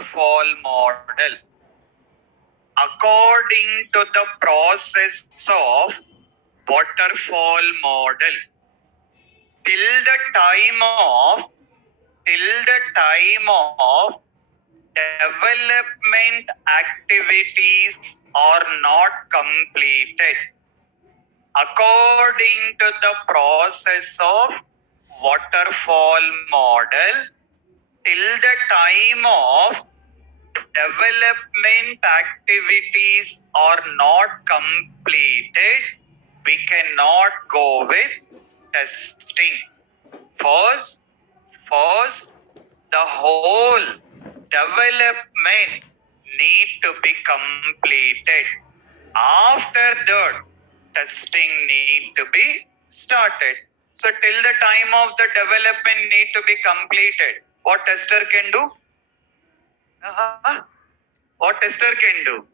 waterfall model. According to the process of waterfall model, till the time of development activities are not completed. According to the process of waterfall model, till the time of development activities are not completed, we cannot go with testing. First, the whole development need to be completed. After that, testing need to be started. So till the time of the development need to be completed, what tester can do? What tester can do?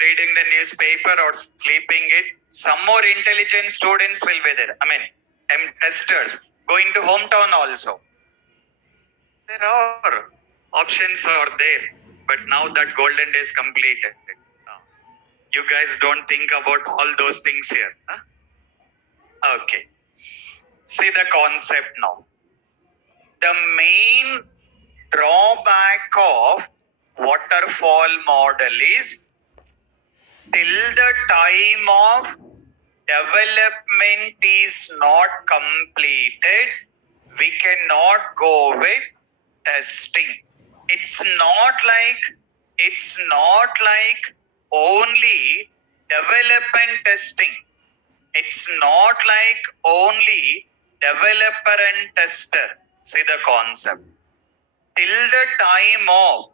Reading the newspaper or sleeping it. Some more intelligent students will be there. Testers going to hometown also. There are options are there, but now that golden days completed. You guys don't think about all those things here. Okay. See the concept now. The main drawback of waterfall model is till the time of development is not completed, we cannot go with testing. It's not like only development testing. It's not like only developer and tester. See the concept. Till the time of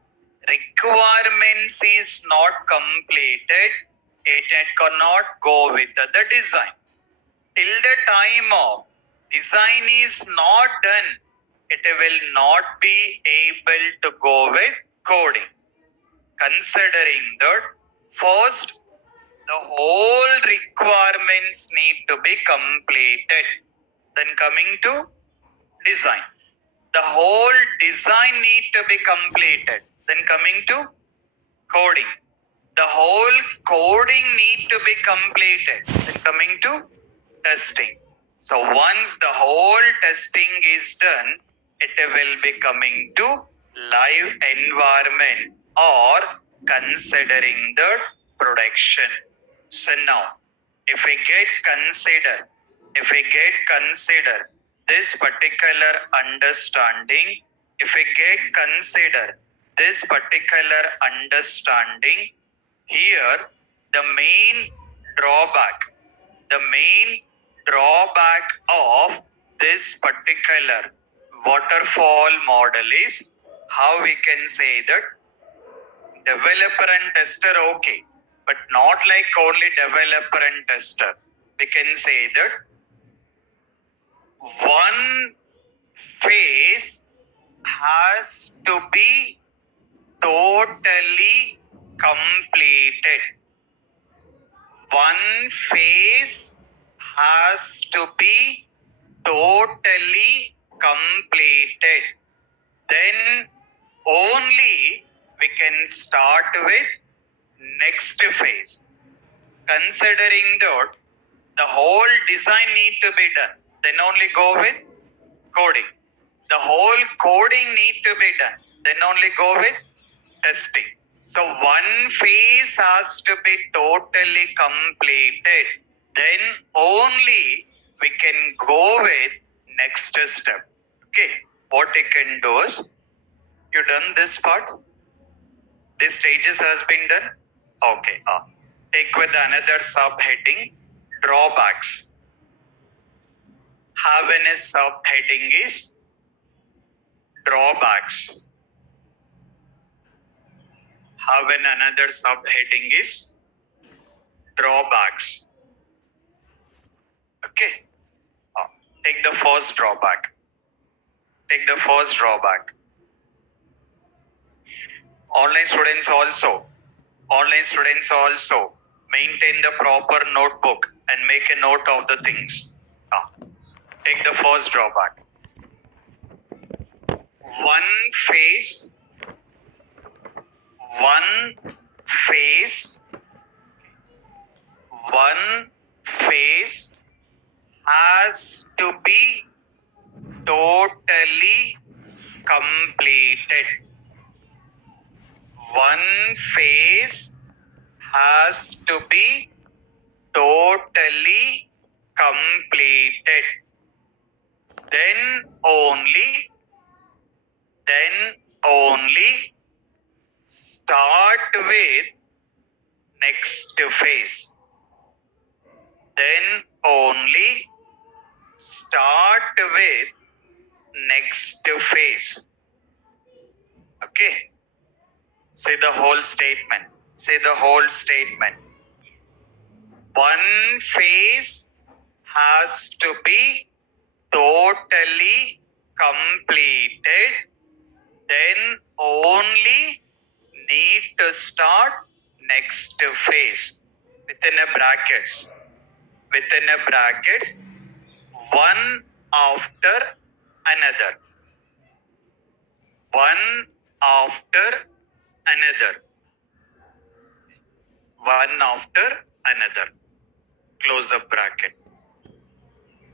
requirements is not completed, it cannot go with the design. Till the time of design is not done, it will not be able to go with coding. Considering that, first, the whole requirements need to be completed. Then coming to design. The whole design need to be completed. Then coming to coding. The whole coding need to be completed. Then coming to testing. So once the whole testing is done, it will be coming to live environment or considering the production. So now, if we get consider this particular understanding, here the main drawback of this particular waterfall model is how we can say that developer and tester okay, but not like only developer and tester. We can say that one phase has to be totally completed. One phase has to be totally completed. Then only we can start with next phase. Considering that the whole design need to be done, then only go with coding. The whole coding need to be done, then only go with testing. So one phase has to be totally completed, then only we can go with next step. Okay, what you can do is, you done this part? This stages has been done? Okay. Take with another subheading, drawbacks. Having a subheading is drawbacks. Having another subheading is drawbacks. Okay. Take the first drawback. Online students also maintain the proper notebook and make a note of the things. Take the first drawback. One phase one phase has to be totally completed. One phase has to be totally completed. Then only start with next phase. Then only start with next phase. Okay. Say the whole statement. One phase has to be totally completed. Then only need to start next phase. Within a brackets, one after another. One after another. One after another. Close the bracket.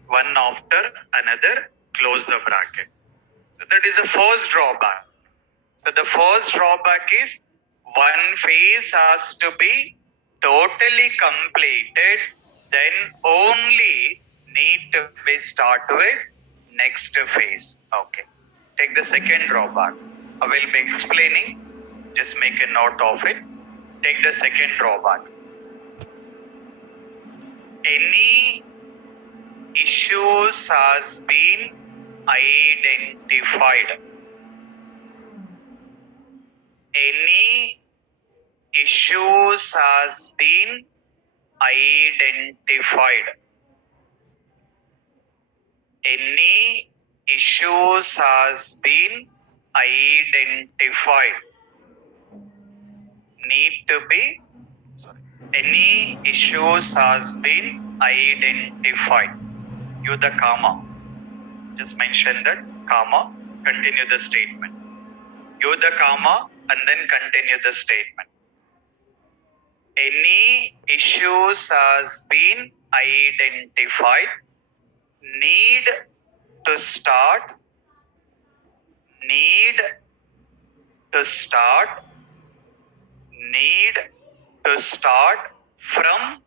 One after another, close the bracket. So that is the first drawback. So the first drawback is one phase has to be totally completed, then only need to be start with next phase. Okay. Take the second drawback. I will be explaining. Just make a note of it. Take the second drawback. Any issues has been identified. Any issues has been identified. Any issues has been identified. Need to be, any issues has been identified. Use the comma. Just mention that comma, continue the statement. Use the comma and then continue the statement. Any issues has been identified. Need to start from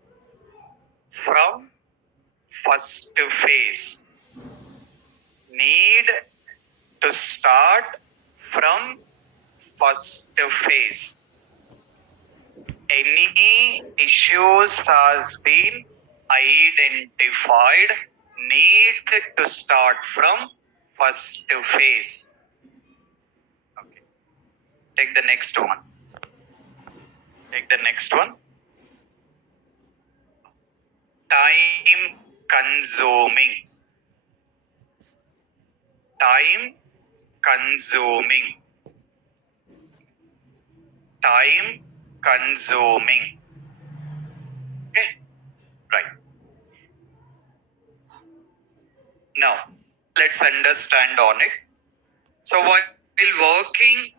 first phase. Need to start from first phase. Any issues has been identified. Need to start from first phase. Okay. Take the next one. Time consuming. Time consuming. Okay, right. Now, let's understand on it. So while working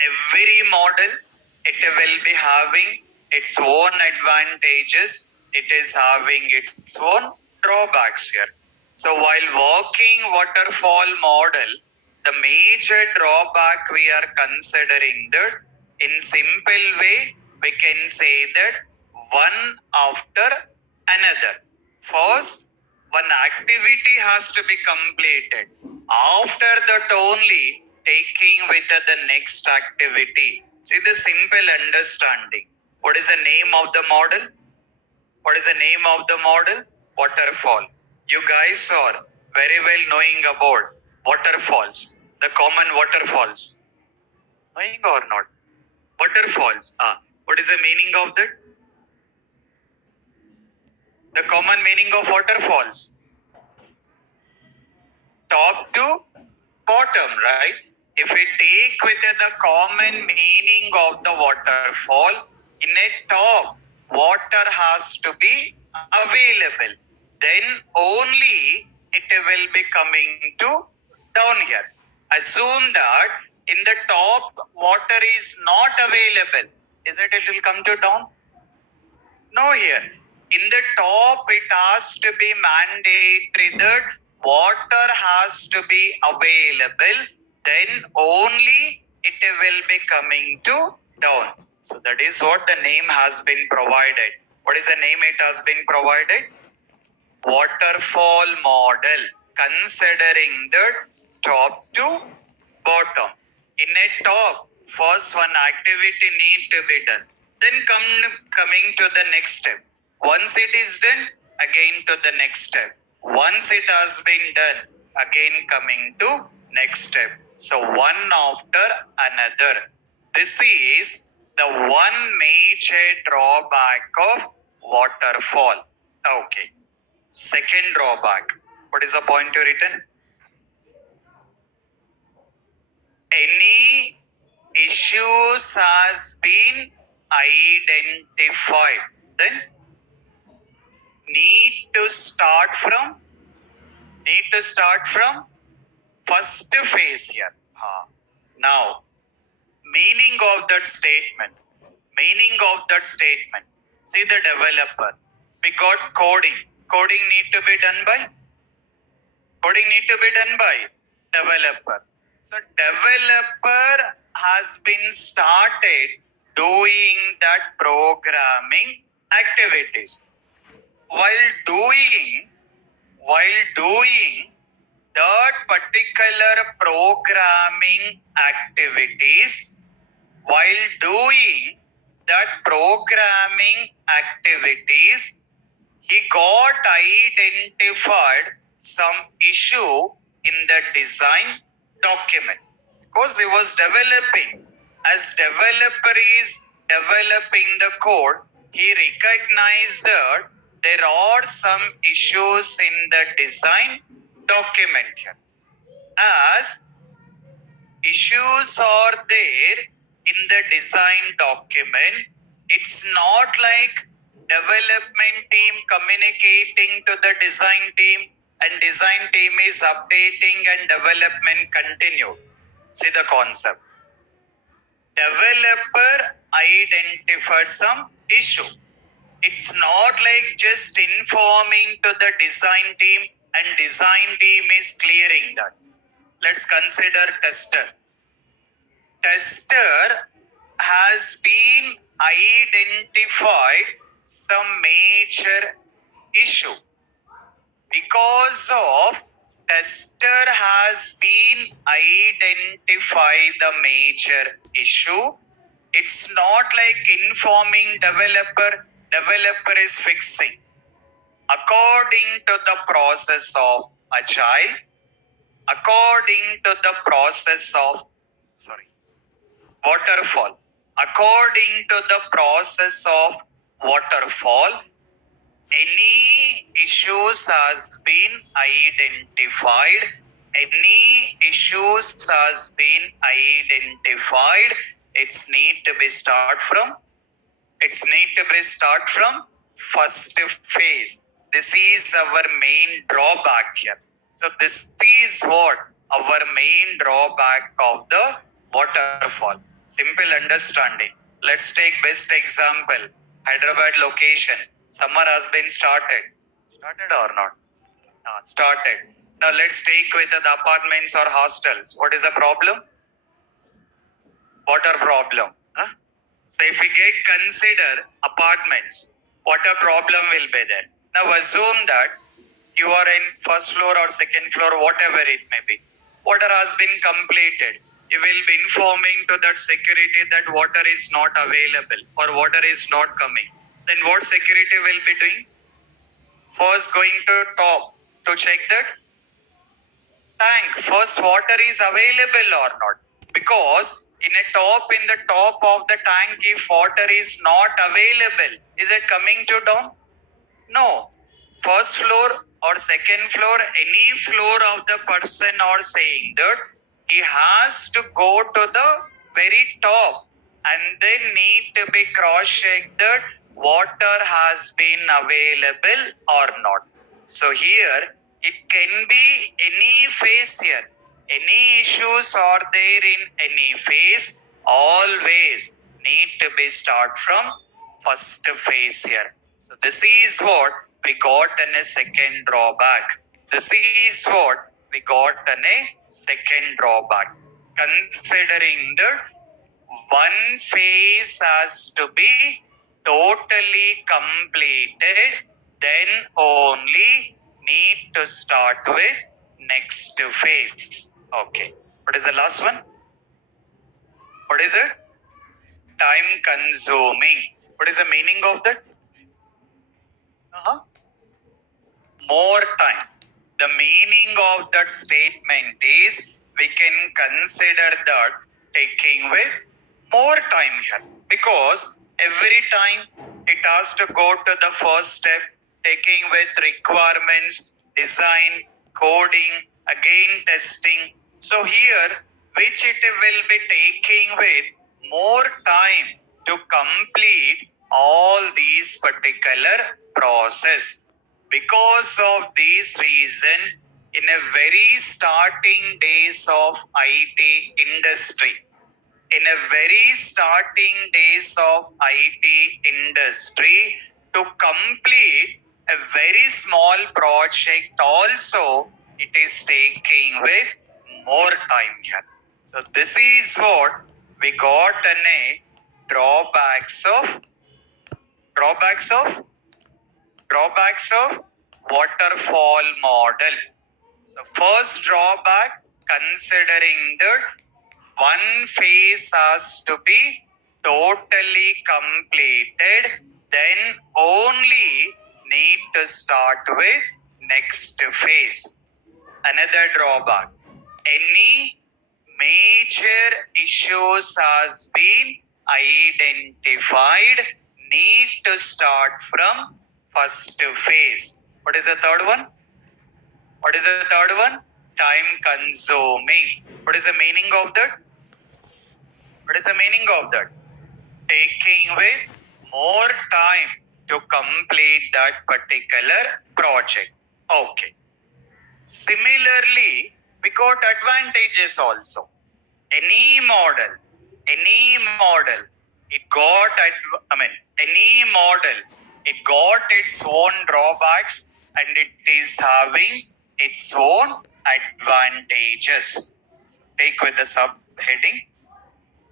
every model, it will be having its own advantages. It is having its own drawbacks here. So while working waterfall model, the major drawback we are considering that in simple way, we can say that one after another. First, one activity has to be completed. After that only taking with the next activity. See the simple understanding. What is the name of the model? Waterfall. You guys are very well knowing about waterfalls, the common waterfalls. Knowing or not? Waterfalls. What is the meaning of that? The common meaning of waterfalls. Top to bottom, right? If we take with the common meaning of the waterfall, in a top, water has to be available. Then only it will be coming to down here. Assume that In the top, water is not available. Is it will come to down? No, here. In the top, it has to be mandatory that water has to be available. Then only it will be coming to down. So that is what the name has been provided. What is the name it has been provided? Waterfall model, considering the top to bottom. In a top, first one activity need to be done. Then coming to the next step. Once it is done, again to the next step. Once it has been done, again coming to next step. So one after another. This is the one major drawback of waterfall. Okay. Second drawback. What is the point you written? Any issues has been identified. Then need to start from first phase here. Now, meaning of that statement. See the developer. We got coding. Coding need to be done by developer. So developer has been started doing that programming activities. While doing that particular programming activities, he got identified some issue in the design document because he was developing. As developer is developing the code, he recognized that there are some issues in the design document here. As issues are there in the design document, it's not like development team communicating to the design team and design team is updating and development continue. See the concept. Developer identified some issue. It's not like just informing to the design team and design team is clearing that. Let's consider tester. Tester has been identified some major issue. Because of tester has been identified the major issue, it's not like informing developer is fixing. According to the process of agile, waterfall. According to the process of waterfall, any issues has been identified. It's need to be start from first phase. This is our main drawback here. So this is what our main drawback of the waterfall. Simple understanding. Let's take best example. Hyderabad location. Summer has been started. Started or not? Started. Now let's take with the apartments or hostels. What is the problem? Water problem. So if we consider apartments, water problem will be there. Now assume that you are in first floor or second floor, whatever it may be. Water has been completed. You will be informing to that security that water is not available or water is not coming. Then what security will be doing? First going to top to check that tank. First water is available or not. Because in the top of the tank, if water is not available, is it coming to down? No. First floor or second floor, any floor of the person are saying that he has to go to the very top and then need to be cross-checked that water has been available or not. So here, it can be any phase here. Any issues are there in any phase, always need to be start from first phase here. So this is what we got in a second drawback. This is what we got in a second drawback. Considering the one phase has to be totally completed, then only need to start with next phase. Okay. What is the last one? What is it? Time consuming. What is the meaning of that? More time. The meaning of that statement is we can consider that taking with more time here, because every time it has to go to the first step, taking with requirements, design, coding, again testing. So here, which it will be taking with more time to complete all these particular process. Because of this reason, in a very starting days of IT industry, in a very starting days of IT industry, to complete a very small project also, it is taking with more time here. So this is what we got in a drawbacks of waterfall model. So first drawback, considering that one phase has to be totally completed, then only need to start with next phase. Another drawback, any major issues has been identified, need to start from first phase. What is the third one? What is the third one? Time consuming. What is the meaning of that? What is the meaning of that? Taking with more time to complete that particular project. Okay. Similarly, we got advantages also. Any model, it got, any model, it got its own drawbacks and it is having its own advantages. So take with the subheading.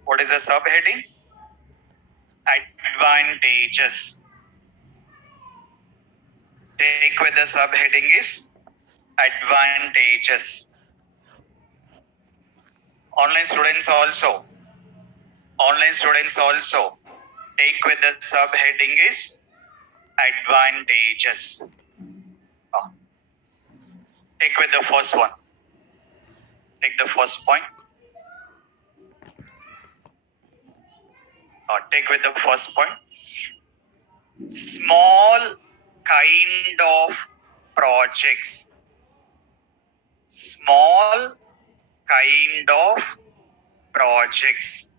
What is the subheading? Advantages. Take with the subheading is advantages. Online students also take with the subheading is advantages. Take with the first one. Take the first point. Take with the first point. Small kind of projects. Small kind of projects.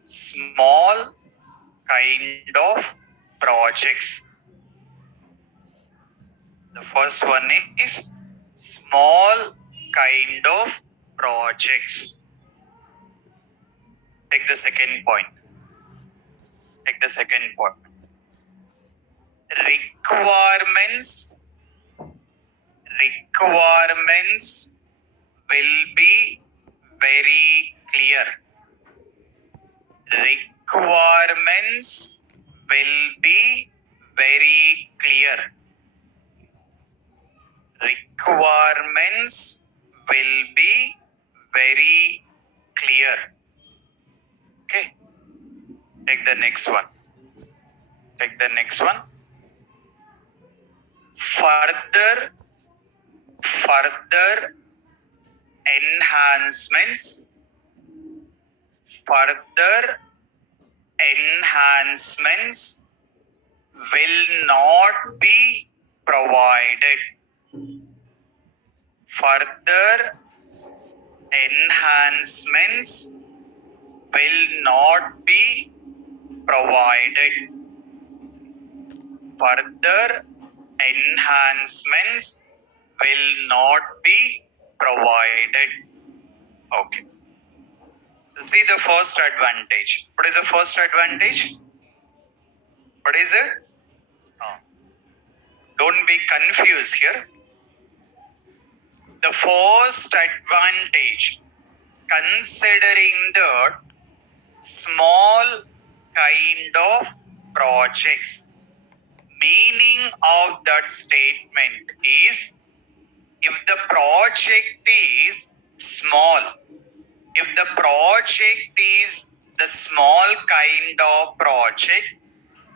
Small kind of projects. The first one is small kind of projects. Take the second point. Take the second point. Requirements will be very clear. Requirements will be very clear. Requirements will be very clear. Okay. Take the next one. Take the next one. Further enhancements will not be provided. Further enhancements will not be provided. Further enhancements will not be provided. Okay. So see the first advantage. What is the first advantage? What is it? Don't be confused here. The first advantage, considering the small kind of projects. Meaning of that statement is, if the project is small, if the project is the small kind of project,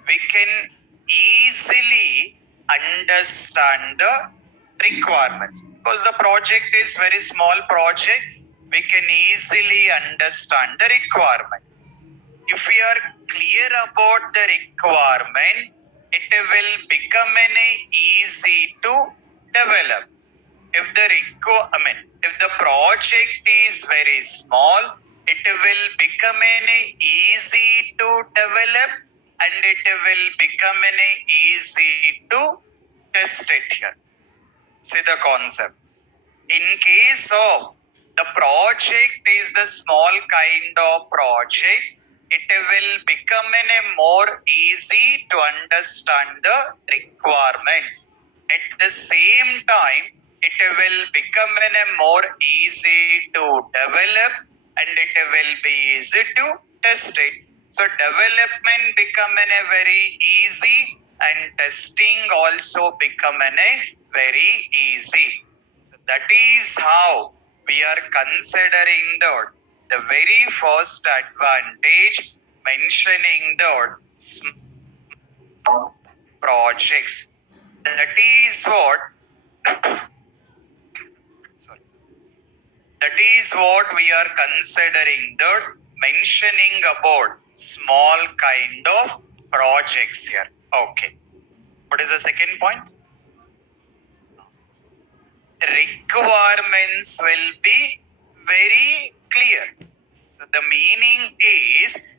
we can easily understand the requirements. Because the project is very small project, we can easily understand the requirement. If we are clear about the requirement, it will become easy to develop. If the project is very small, it will become easy to develop, and it will become easy to test it here. See the concept. In case of the project is the small kind of project, it will become more easy to understand the requirements. At the same time, it will become more easy to develop, and it will be easy to test it. So development become very easy, and testing also become very easy. That is how we are considering the very first advantage, mentioning the projects. That is what we are considering, the mentioning about small kind of projects here. Okay. What is the second point? Requirements will be very clear. So the meaning is,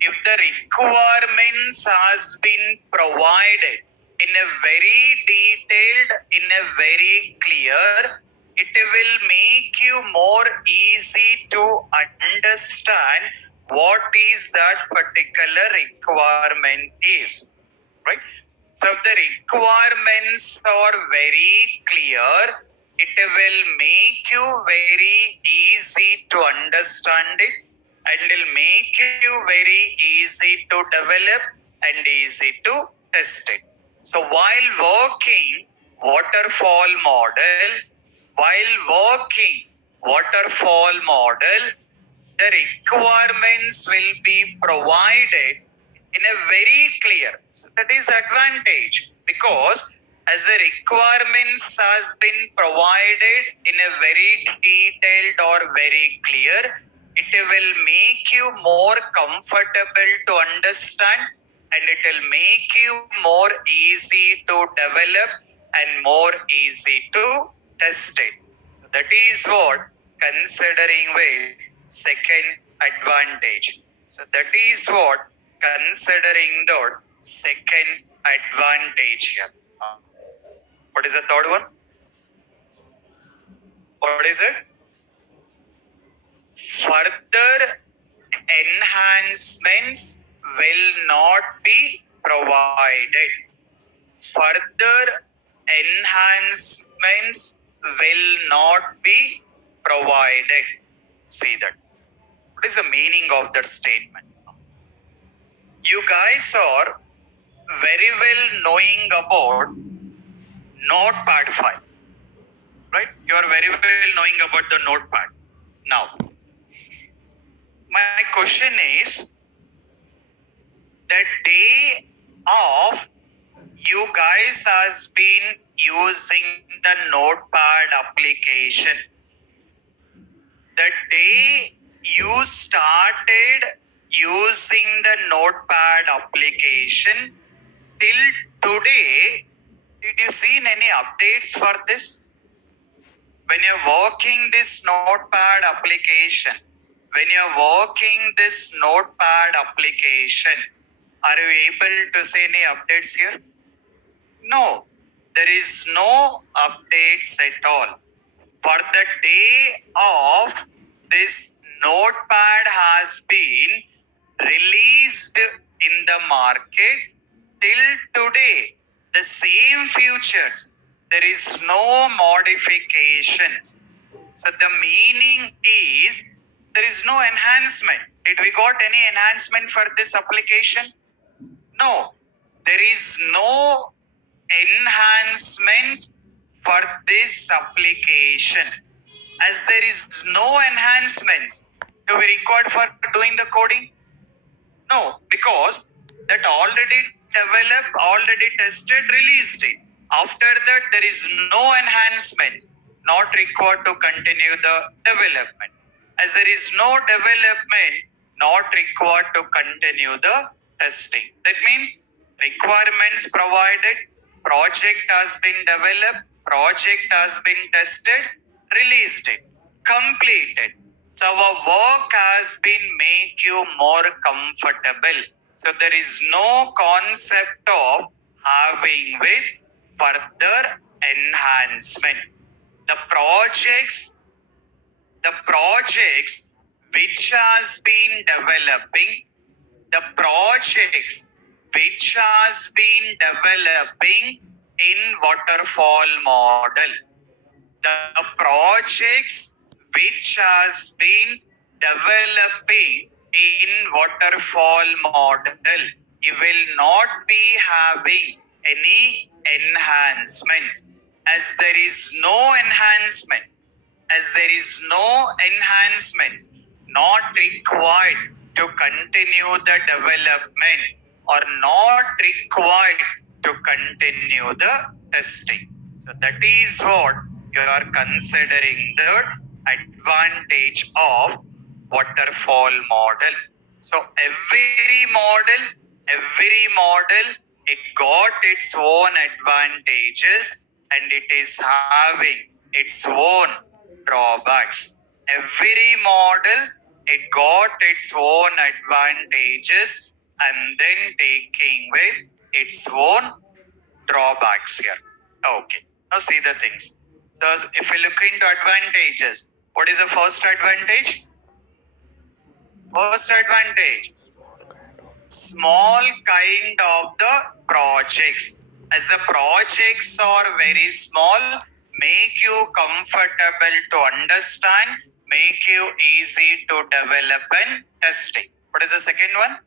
if the requirements has been provided in a very detailed, in a very clear, it will make you more easy to understand what is that particular requirement is, right? So if the requirements are very clear, it will make you very easy to understand it, and will make you very easy to develop and easy to test it. So while working waterfall model, the requirements will be provided in a very clear. So that is the advantage, because as the requirements has been provided in a very detailed or very clear, it will make you more comfortable to understand, and it will make you more easy to develop and more easy to test it. So that is what considering with second advantage. So that is what considering the second advantage here. What is the third one? What is it? Further enhancements will not be provided. Further enhancements will not be provided. See that. What is the meaning of that statement? You guys are very well knowing about Notepad file, right? You are very well knowing about the Notepad. Now, my question is, the day of you guys has been using the Notepad application, the day you started using the Notepad application till today, did you see any updates for this? When you're working this Notepad application, are you able to see any updates here? No. there is no updates at all. For the day of this notepad has been released in the market till today, the same futures, there is no modifications. So the meaning is there is no enhancement. Did we got any enhancement for this application? No, there is no enhancements for this application. As there is no enhancements, do we record for doing the coding? No, because that already developed, already tested, released it. After that, there is no enhancements, not required to continue the development. As there is no development, not required to continue the testing. That means requirements provided, project has been developed, project has been tested, released it, completed. So our work has been make you more comfortable. So there is no concept of having with further enhancement. The projects which has been developing, the projects which has been developing in waterfall model, the projects which has been developing in waterfall model, you will not be having any enhancements. As there is no enhancement, not required to continue the development or not required to continue the testing. So that is what you are considering the advantage of waterfall model. So every model, it got its own advantages and it is having its own drawbacks. Every model, it got its own advantages and then taking with its own drawbacks here. Okay, now see the things. So if we look into advantages, what is the first advantage? First advantage, small kind of the projects. As the projects are very small, make you comfortable to understand, make you easy to develop and testing. What is the second one?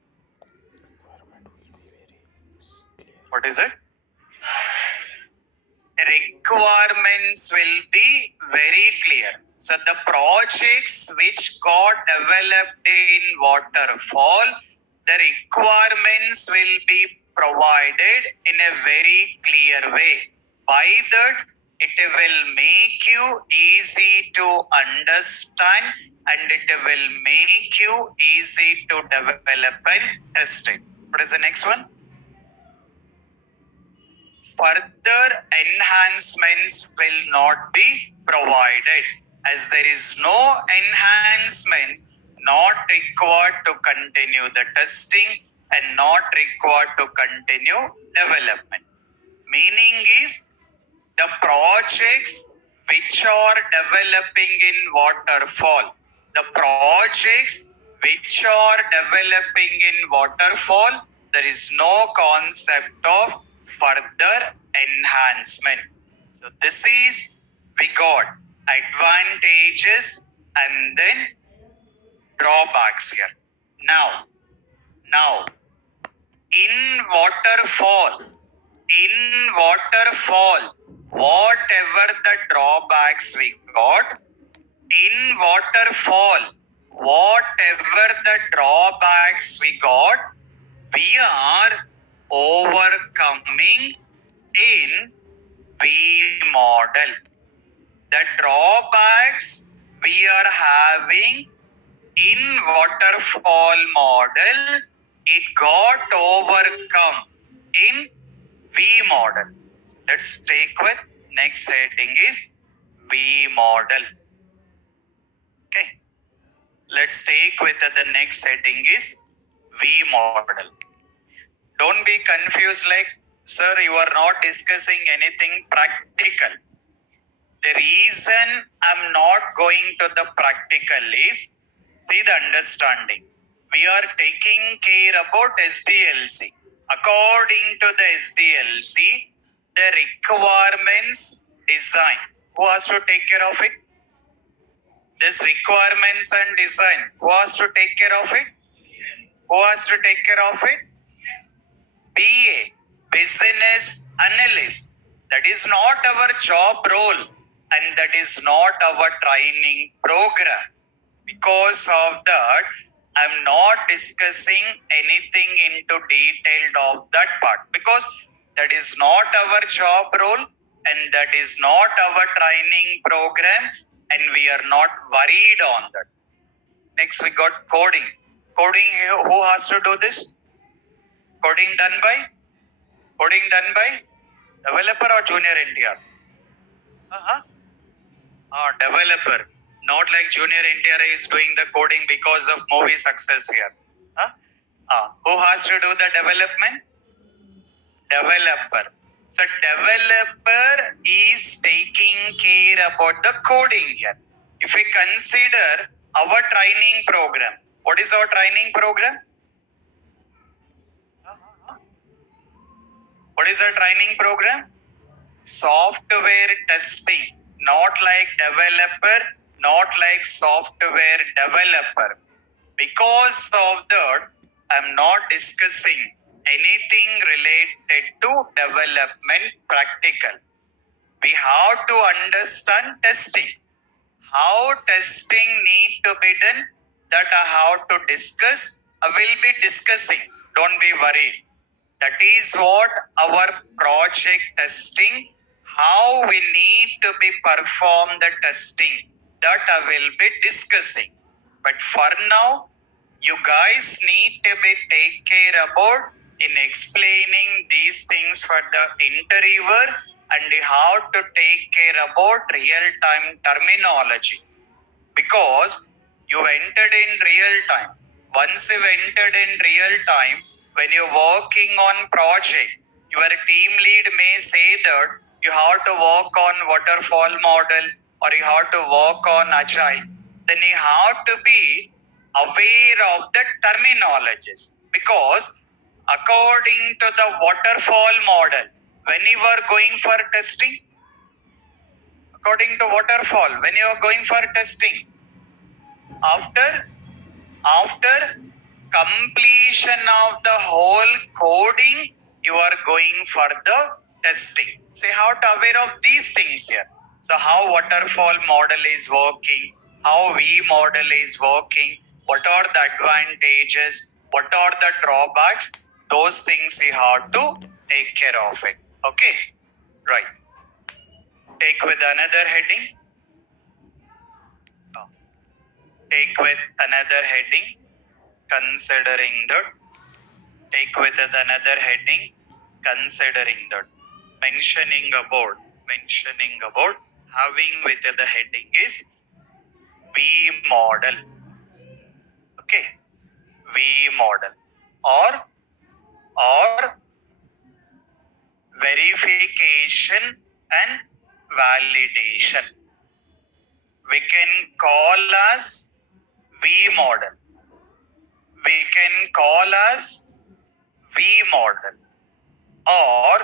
What is it? Requirements will be very clear. So the projects which got developed in waterfall, the requirements will be provided in a very clear way. By that, it will make you easy to understand and it will make you easy to develop and test it. What is the next one? Further enhancements will not be provided. As there is no enhancements, not required to continue the testing and not required to continue development. Meaning is the projects which are developing in waterfall, there is no concept of further enhancement. So this is, we got advantages and then drawbacks here. Now in waterfall, whatever the drawbacks we got, we are overcoming in V model. The drawbacks we are having in waterfall model, it got overcome in V model. Let's take with next heading is V model. Okay. Let's take with the next heading is V model. Don't be confused like Sir, you are not discussing anything practical. The reason I'm not going to the practical is, see the understanding. We are taking care about SDLC. According to the SDLC, the requirements design. Who has to take care of it? This requirements and design. Who has to take care of it? Who has to take care of it? BA, business analyst. That is not our job role and that is not our training program. Because of that, I'm not discussing anything into detail of that part because that is not our job role and that is not our training program and we are not worried on that. Next, we got coding. Coding, who has to do this? Coding done by? Coding done by developer or junior NTR? Developer. Not like junior NTR is doing the coding because of movie success here. Who has to do the development? Developer. So developer is taking care about the coding here. If we consider our training program, what is our training program? What is our training program? Software testing, not like developer, not like software developer. Because of that, I'm not discussing anything related to development practical. We have to understand testing. How testing need to be done, that I have to discuss. I will be discussing. Don't be worried. That is what our project testing, how we need to be perform the testing, that I will be discussing. But for now, you guys need to be take care about in explaining these things for the interviewer and you have to take care about real-time terminology because you entered in real time. Once you entered in real time, when you're working on project, your team lead may say that you have to work on waterfall model or you have to work on agile. Then you have to be aware of the terminologies because according to the waterfall model, when you are going for testing, according to waterfall, when you are going for testing, after completion of the whole coding, you are going for the testing. So you have to aware of these things here. So how waterfall model is working, how V model is working, what are the advantages, what are the drawbacks, those things you have to take care of it. Okay, right. Take with another heading. Take with another heading. Considering that, take with another heading, considering that, mentioning about, having with the heading is V model. Okay, V model or verification and validation. We can call as V model. We can call as V model or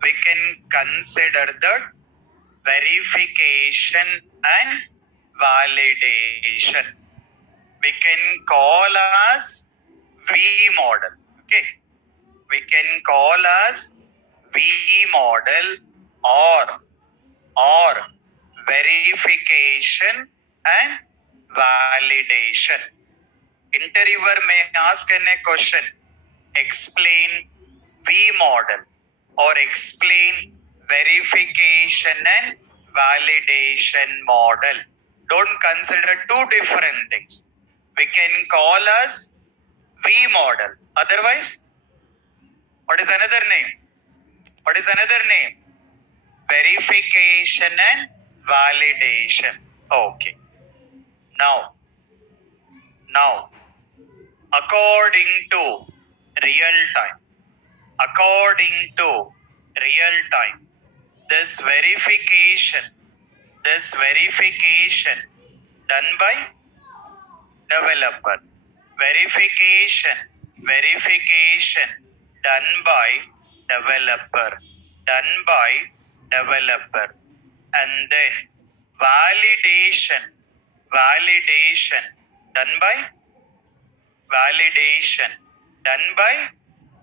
we can consider the verification and validation. We can call as V model. Okay, we can call as V model or verification and validation. Interviewer may ask a question, explain V model or explain verification and validation model. Don't consider two different things. We can call as V model. Otherwise, what is another name? What is another name? Verification and validation. Okay. Now, according to real time, according to real time. This verification done by developer. Verification done by developer. And then validation done by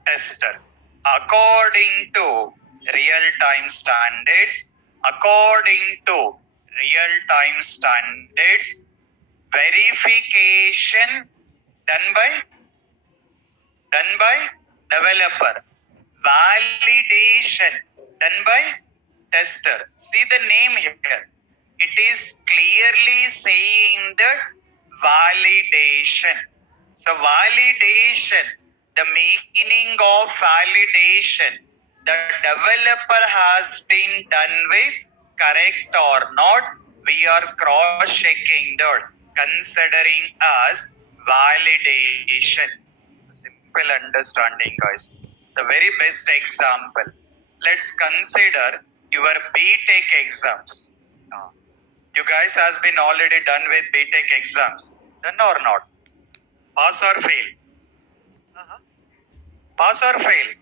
tester. According to real time standards, verification done by developer, validation done by tester. See the name here. It is clearly saying that validation. So validation, the meaning of validation, the developer has been done with correct or not, we are cross-checking that, considering as validation. Simple understanding, guys. The very best example. Let's consider your BTech exams. You guys has been already done with BTech exams. Done or not? Pass or fail? Pass or fail?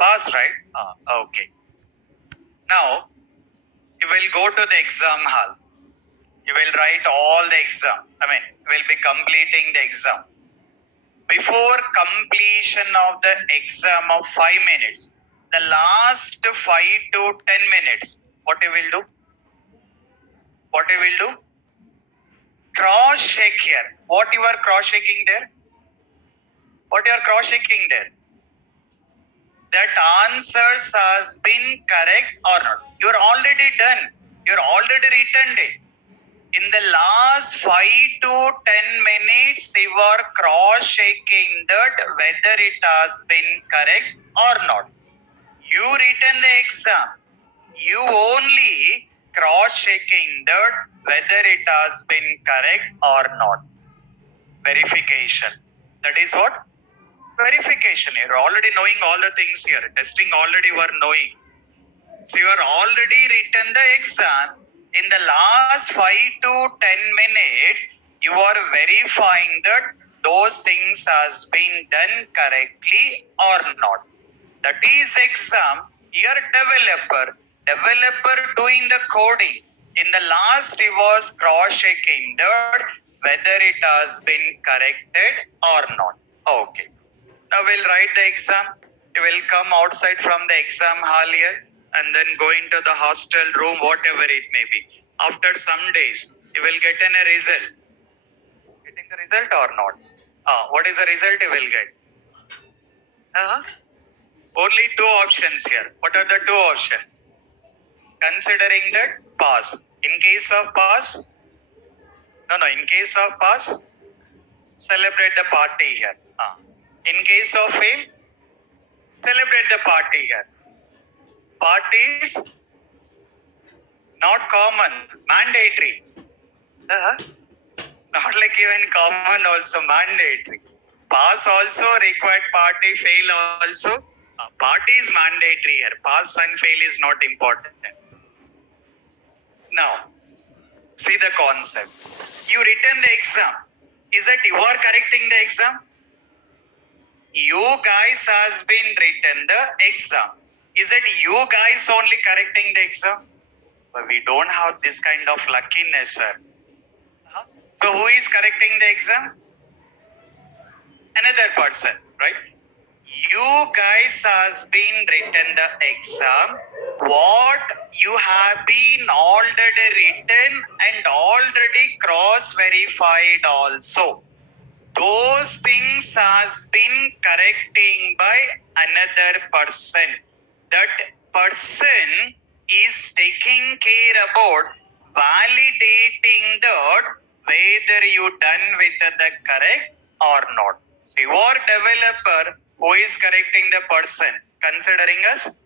Pass, right? Okay. Now, you will go to the exam hall. You will write all the exam. You will be completing the exam. Before completion of the exam of 5 minutes, the last 5 to 10 minutes, what you will do? Cross-check here. What you are cross-checking there? That answers has been correct or not. You are already done. You are already written it. In the last 5 to 10 minutes, you are cross-checking that whether it has been correct or not. You written the exam. You only cross-checking that whether it has been correct or not. Verification. That is what? Verification. You are already knowing all the things here. Testing already you are knowing. So you are already written the exam. In the last 5 to 10 minutes, you are verifying that those things has been done correctly or not. That is exam. Here developer doing the coding. In the last, he was cross-checking that whether it has been corrected or not. Okay. Now we'll write the exam. You will come outside from the exam hall here and then go into the hostel room, whatever it may be. After some days, you will get a result. Getting the result or not? What is the result you will get? Only 2 options here. What are the 2 options? Considering that pass. In case of pass, celebrate the party here. In case of fail, celebrate the party here. Parties not common, mandatory. Not like even common, also mandatory. Pass also required party, fail also. Party is mandatory here. Pass and fail is not important. Now, see the concept. You written the exam. Is that you are correcting the exam? You guys has been written the exam. Is it you guys only correcting the exam? But we don't have this kind of luckiness, sir. So who is correcting the exam? Another person, right? You guys has been written the exam. What you have been already written and already cross-verified also. Those things has been correcting by another person. That person is taking care about validating that whether you done with the correct or not. So your developer who is correcting the person, considering as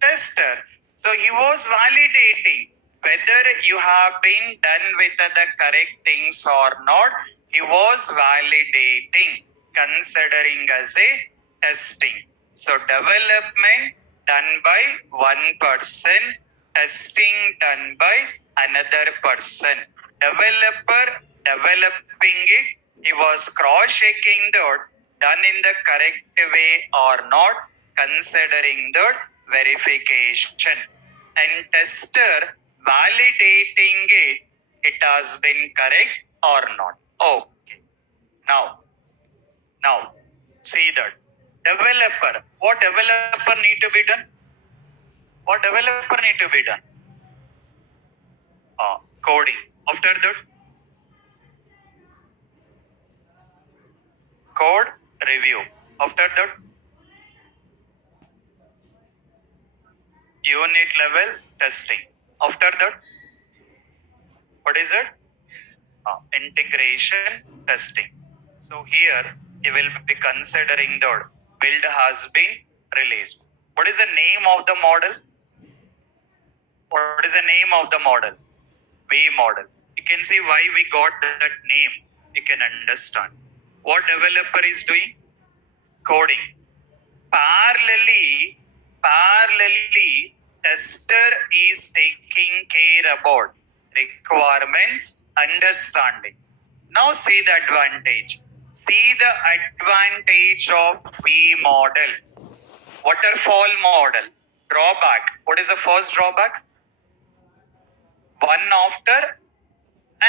tester. So he was validating whether you have been done with the correct things or not. He was validating, considering as a testing. So development done by one person, testing done by another person. Developer developing it, he was cross-checking that done in the correct way or not, considering the verification. And tester validating it, it has been correct or not. Okay. Now, see that. Developer. What developer need to be done? What developer need to be done? Coding. After that, code review. After that, unit level testing. After that, what is it? Integration testing. So here you will be considering that build has been released. What is the name of the model? What is the name of the model? V model. You can see why we got that name. You can understand. What developer is doing? Coding. Parallelly, tester is taking care about requirements, understanding. Now see the advantage. See the advantage of V model. Waterfall model. Drawback. What is the first drawback? One after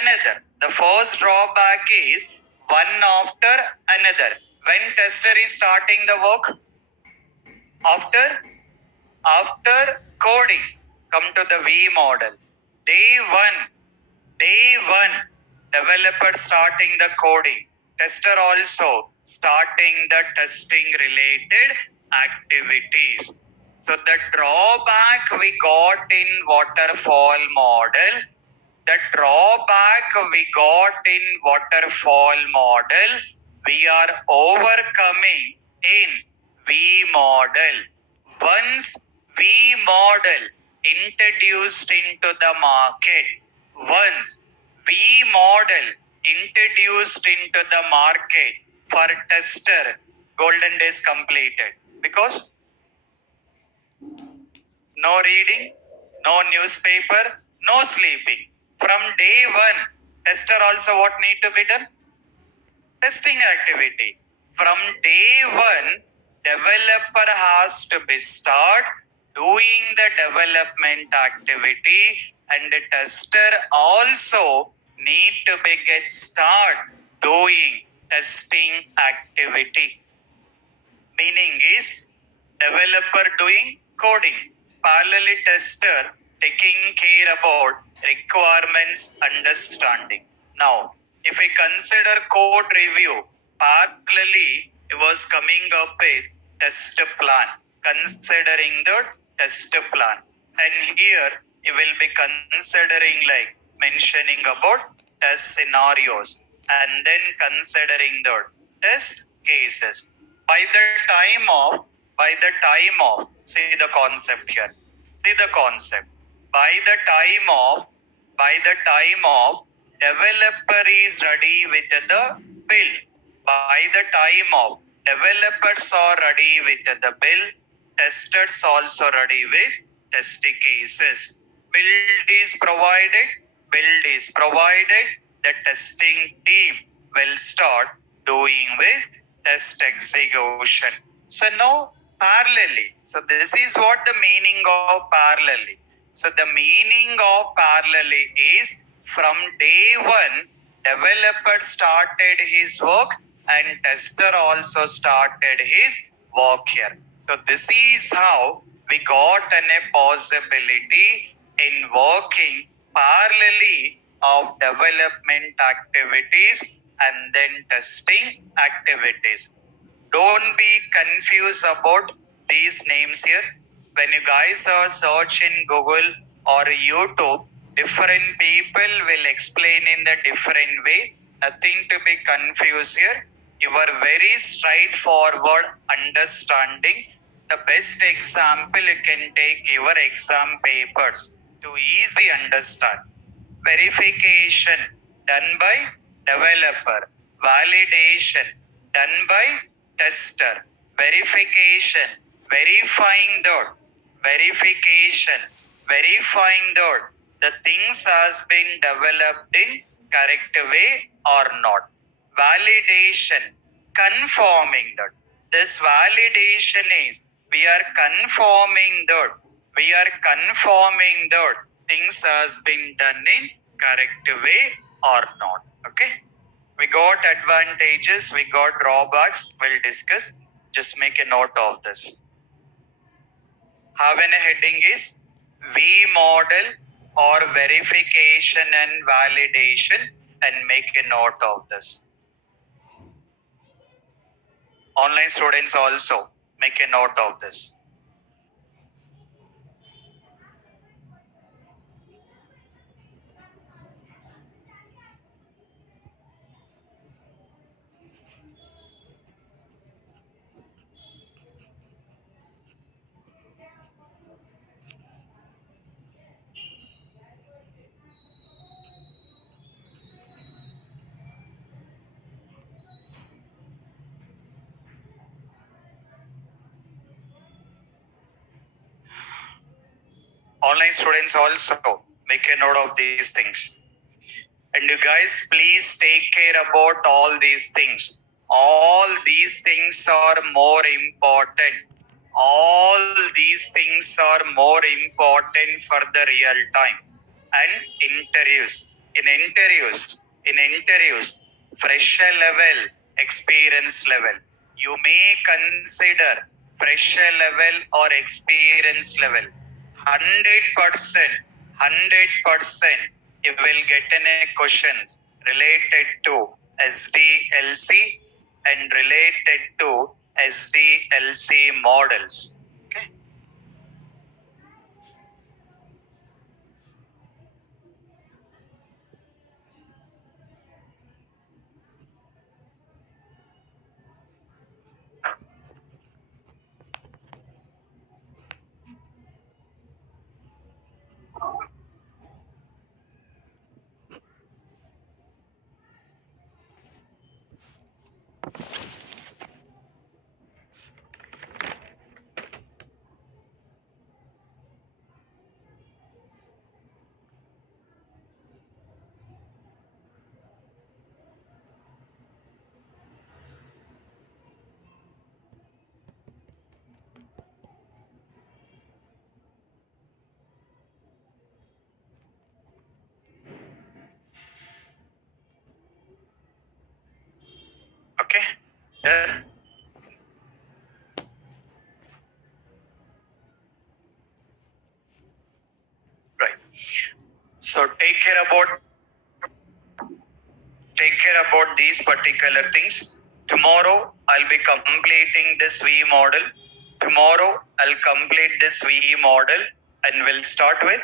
another. The first drawback is one after another. When tester is starting the work, after coding, come to the V model. Day one, developer starting the coding, tester also starting the testing related activities. So the drawback we got in waterfall model, we are overcoming in V model. Once V model introduced into the market, for tester, golden days completed. Because no reading, no newspaper, no sleeping. From day one, tester also what need to be done? Testing activity. From day one, developer has to be start doing the development activity, and the tester also need to be get start doing testing activity. Meaning is developer doing coding, parallelly tester taking care about requirements understanding. Now, if we consider code review, parallelly it was coming up with test plan, considering the test plan. And here you will be considering like mentioning about test scenarios and then considering the test cases. By the time of, see the concept here. See the concept. By the time of developer is ready with the bill. By the time of developers are ready with the bill, testers also ready with test cases. Build is provided, the testing team will start doing with test execution. So now parallelly. So this is what the meaning of parallelly. So the meaning of parallelly is from day one, developer started his work and tester also started his work here. So this is how we got a possibility in working parallelly of development activities and then testing activities. Don't be confused about these names here. When you guys are searching Google or YouTube, different people will explain in the different way. Nothing to be confused here. Your very straightforward understanding. The best example you can take your exam papers to easy understand. Verification done by developer. Validation done by tester. verification, verifying that, verification, verifying that the things has been developed in correct way or not. Validation, confirming that. This validation is we are confirming that, we are confirming that things has been done in correct way or not. Okay. We got advantages, we got drawbacks, we'll discuss. Just make a note of this. Having a heading is V model or verification and validation, and make a note of this. Online students also make a note of this. Online students also make a note of these things. And you guys, please take care about all these things. All these things are more important. All these things are more important for the real time. And interviews. In interviews, fresher level, experience level. You may consider fresher level or experience level. 100%, 100%, you will get any questions related to SDLC and related to SDLC models. Okay. Okay. Yeah. Right. So take care about these particular things. Tomorrow I'll be completing this V model. Tomorrow I'll complete this V model and we'll start with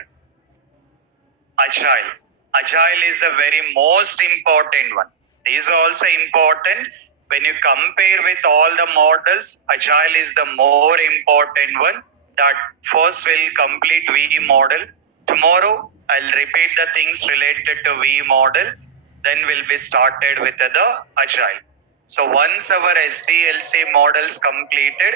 Agile. Agile is the very most important one. These are also important. When you compare with all the models, Agile is the more important one. That first will complete V model. Tomorrow, I'll repeat the things related to V model. Then we'll be started with the Agile. So once our SDLC models completed,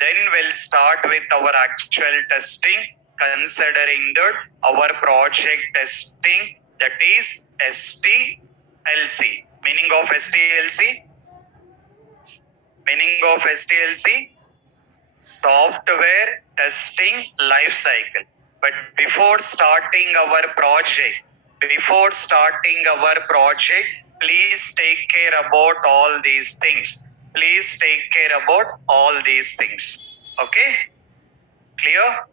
then we'll start with our actual testing, considering that our project testing, that is SDLC. Meaning of SDLC? Meaning of SDLC? Software testing life cycle. But before starting our project, please take care about all these things. Please take care about all these things. Okay? Clear?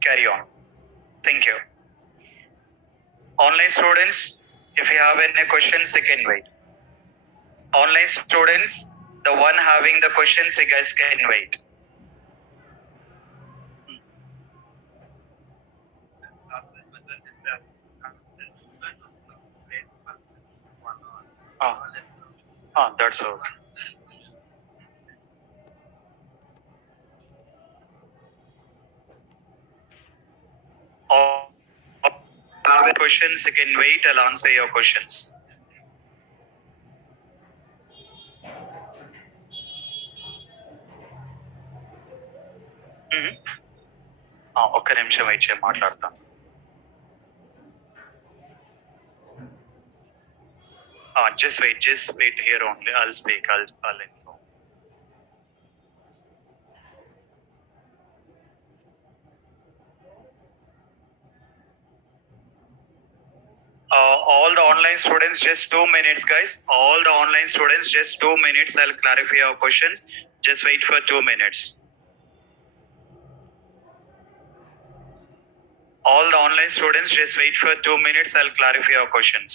Carry on. Thank you. Online students, if you have any questions, you can wait. Online students, the one having the questions, you guys can wait. That's all. Or have questions, you can wait. I'll answer your questions. ఒక్క నిమిషం wait చేయ మాట్లాడతాను. Just wait here only. I'll speak. I'll inform. All the online students, just 2 minutes, guys. All the online students, just 2 minutes. I'll clarify your questions. Just wait for 2 minutes. All the online students, just wait for 2 minutes. I'll clarify your questions.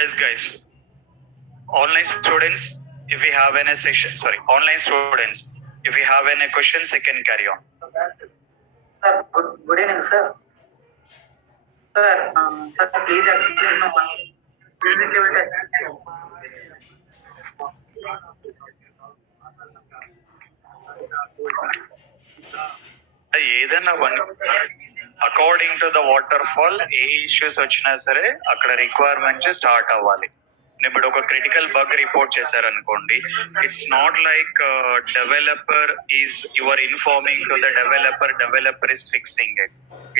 Yes, guys. Online students, if we have any session, online students, if we have any questions, you can carry on. Sir, good evening, sir. Sir, please explain unit level test. ఏదైనా according to the water fall A issues వచ్చినా సరే అక్కడ requirements start అవ్వాలి. ఇప్పుడు ఒక critical bug report చేశారనుకోండి, it's not like developer is your informing to the developer is fixing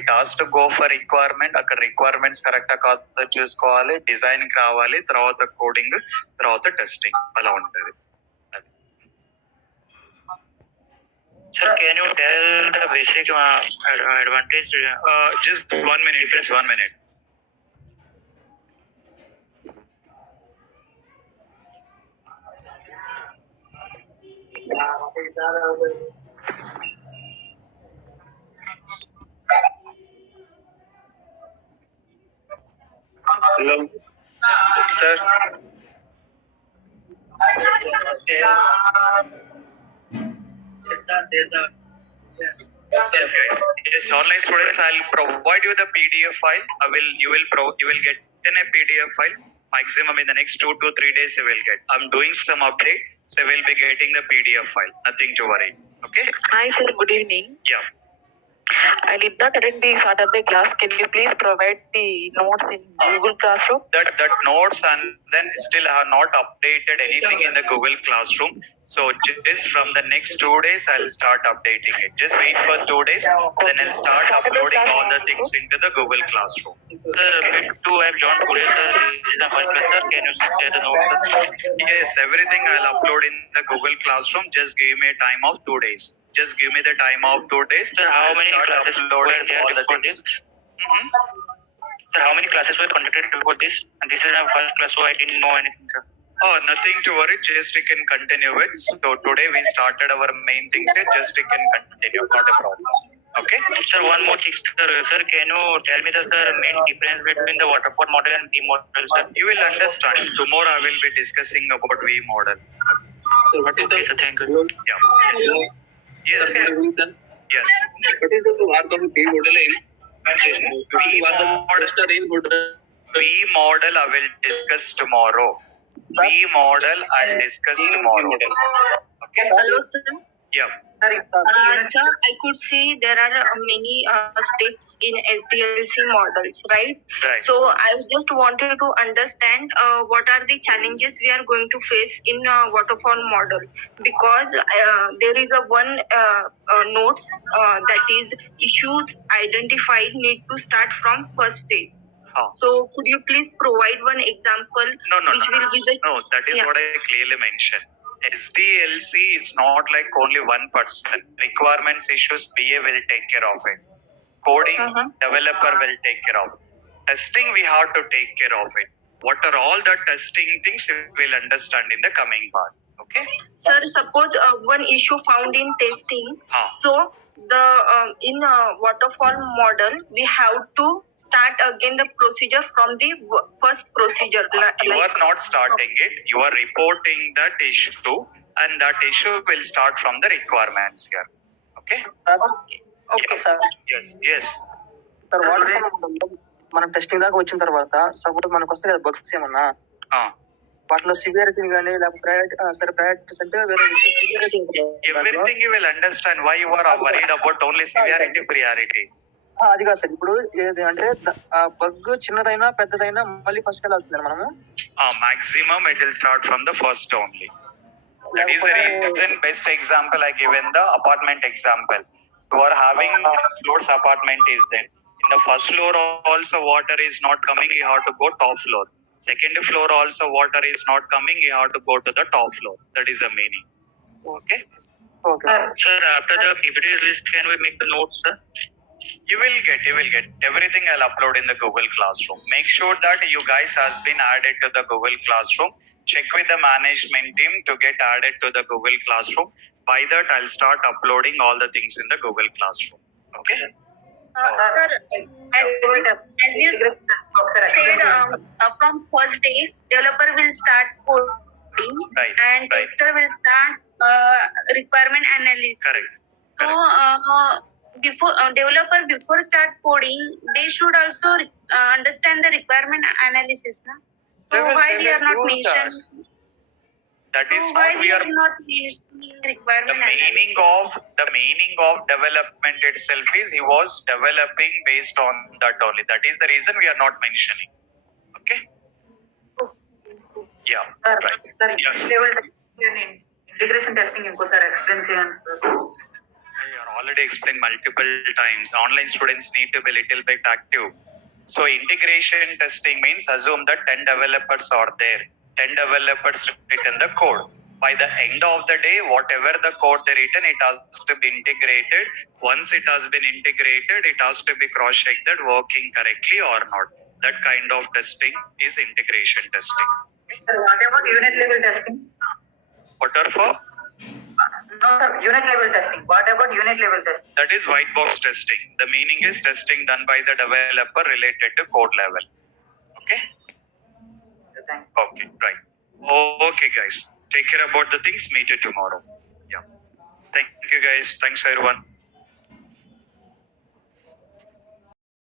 it has to go for requirement. అక్కడ requirements correct కాదు చూసుకోవాలి, డిజైన్ కి రావాలి, తర్వాత కోడింగ్, తర్వాత టెస్టింగ్, అలా ఉంటుంది. Sir, can you tell the basic advantage? Just 1 minute, just 1 minute. Hello, sir. Yes, guys. Yes, online students, I'll provide you the PDF file. You will get in a PDF file. Maximum in the next 2 to 3 days you will get. I'm doing some update, so you will be getting the PDF file. Nothing to worry. Okay? Hi sir, good evening. Yeah. I did not attend the Saturday class. Can you please provide the notes in Google Classroom? That notes and then still have not updated anything in the Google Classroom. So just from the next 2 days, I'll start updating it. Just wait for 2 days, then I'll start uploading all the things into the Google Classroom. Sir, to have joined today, sir. This is the first class, sir. Can you share the notes, sir? Yes, everything I'll upload in the Google Classroom. Just give me a time of 2 days. Just give me the time of 2 days. Sir, how I'll many start classes uploading were there all the before things. this? Mhm. Sir, how many classes were conducted before this? And this is our first class, so I didn't know anything, sir. Oh, nothing to worry. Just we can continue it. So today we started our main things here. Just we can continue. Not a problem. Okay. Sir, one more thing, sir. Sir, can you tell me the main difference between the waterfall model and V model, sir? You will understand. Tomorrow I will be discussing about V model. So what is the? Sir, thank you. Yeah. Yes. Yes. What is the work of V model in V model I will discuss tomorrow. V model I'll discuss tomorrow. Okay. Hello, sir. Yeah. Sorry, Sir, I could see there are many steps in SDLC models, right? Right. So I just wanted to understand what are the challenges we are going to face in waterfall model, because there is a one notes that is issues identified need to start from first phase. Huh. So could you please provide one example No, which will be the No, that is Yeah. what I clearly mentioned. SDLC is not like only one person. Requirements issues, BA will take care of it. Coding, Uh-huh. developer will take care of it. Testing, we have to take care of it. What are all the testing things we will understand in the coming part. Okay? Sir, suppose one issue found in testing. Huh. So the in waterfall model, we have to start again the procedure from the first procedure. You are not starting it. You are reporting that issue, and that issue will start from the requirements here. Okay? Okay sir. Yes. Yes. Sir water మనం testing దాకా వచ్చిన తర్వాత suppose మనకు వస్తాయి కదా bugs ఏమన్నా వాటిలో severity కానీ లేకపోతే ప్రయారిటీస్ అంటే వేరే severity Everything you will understand why you are worried about only severity, priority. అది కాదు సార్ ఇప్పుడు ఏది అంటే బగ్ చిన్నదైనా పెద్దదైనా మళ్ళీ ఫస్ట్ వెళ్ళాల్సిందే మనము Maximum it will start from the first only. That is the reason best example I given the apartment example. You are having floors apartment is there. In the first floor also water is not coming, you have to go top floor. Second floor also water is not coming, you have to go to the top floor. That is the meaning. Okay? Okay Sir, after the PPT release, can we make the notes, sir? You will get everything. I'll upload in the Google Classroom. Make sure that you guys has been added to the Google Classroom. Check with the management team to get added to the Google Classroom. By that, I'll start uploading all the things in the Google Classroom. Okay? Sir, as you said, from first day, developer will start coding Right, and right. tester will start requirement analysis. Correct. So, before start coding, they should also understand the requirement analysis. Na? So They will- why they we will are not do mentioning? That So is why why we are. not mentioning The requirement meaning of development itself is he was developing based on that only. That is the reason we are not mentioning. Okay? Yeah. Right. Sir Yes. Integration testing ఇంకోసారి explain చేయండి sir. I have already explained multiple times. Online students need to be a little bit active. So integration testing means assume that 10 developers are there. 10 developers written the code. By the end of the day, whatever the code they written, it has to be integrated. Once it has been integrated, it has to be cross-checked that working correctly or not. That kind of testing is integration testing. Sir, what about unit level testing? What are for? No, sir, unit level testing. What about unit level testing? That is white box testing. The meaning is testing done by the developer related to code level. Okay? Thanks. Okay, right. Okay, guys. Take care about the things. Meet you tomorrow. Yeah. Thank you, guys. Thanks, everyone.